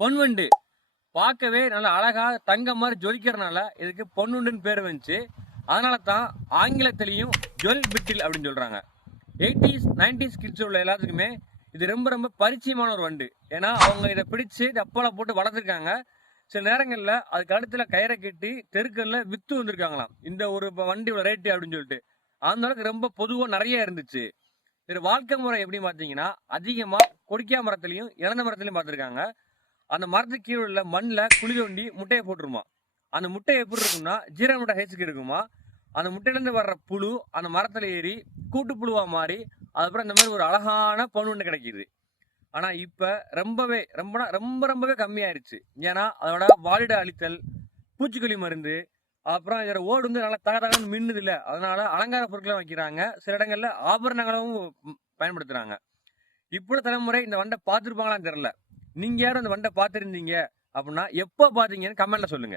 பொன்வண்டு. பார்க்கவே நல்ல அழகாக தங்கம் மாதிரி ஜொலிக்கிறனால இதுக்கு பொன்வண்டுன்னு பேர் வந்துச்சு. அதனால தான் ஆங்கிலத்திலையும் ஜொல் பிட்டில் அப்படின்னு சொல்கிறாங்க எயிட்டிஸ் நைன்டிஸ் கிட்ஸ் உள்ள எல்லாத்துக்குமே இது ரொம்ப ரொம்ப பரிச்சயமான ஒரு வண்டு. ஏன்னா அவங்க இதை பிடிச்சு டப்பால போட்டு வளர்த்துருக்காங்க. சில நேரங்களில் அதுக்கு அடுத்துல கயிறை கட்டி தெருக்கல்ல வித்து வந்திருக்காங்களாம். இந்த ஒரு வண்டி வண்டியோட ரேட்டு அப்படின்னு சொல்லிட்டு. அந்த அளவுக்கு ரொம்ப பொதுவாக நிறைய இருந்துச்சு. இது வாழ்க்கை முறை எப்படி பார்த்தீங்கன்னா அதிகமாக கொடிக்கா மரத்துலையும் இறந்த மரத்துலையும் பார்த்துருக்காங்க. அந்த மரத்துக்கு கீழே உள்ள மண்ணில் குழி தோண்டி முட்டையை போட்டுருமா? அந்த முட்டை எப்படி இருக்கும்னா ஜீரக முட்டை ஹெச்சுக்கு இருக்குமா? அந்த முட்டையிலேருந்து வர்ற புழு அந்த மரத்தில் ஏறி கூட்டு புழுவாக மாறி அதுக்கப்புறம் இந்த மாதிரி ஒரு அழகான பொண்ணு கிடைக்கிது. ஆனால் இப்போ ரொம்பவே ரொம்ப ரொம்ப ரொம்பவே கம்மியாயிருச்சு. ஏன்னா அதோட வாலிட அழித்தல் பூச்சிக்கொல்லி மருந்து அப்புறம் இதோட ஓடு வந்து நல்லா தக தகன்னு மின்னுது இல்லை அதனால அலங்கார பொருட்களும் வைக்கிறாங்க. சில இடங்களில் ஆபரணங்களும் பயன்படுத்துகிறாங்க இப்போ தலைமுறை இந்த வண்டை பார்த்துருப்பாங்களான்னு தெரில நீங்க யாரும் அந்த வண்டை பார்த்துருந்தீங்க அப்படின்னா எப்போ பார்த்தீங்கன்னு கமெண்ட்ல சொல்லுங்க.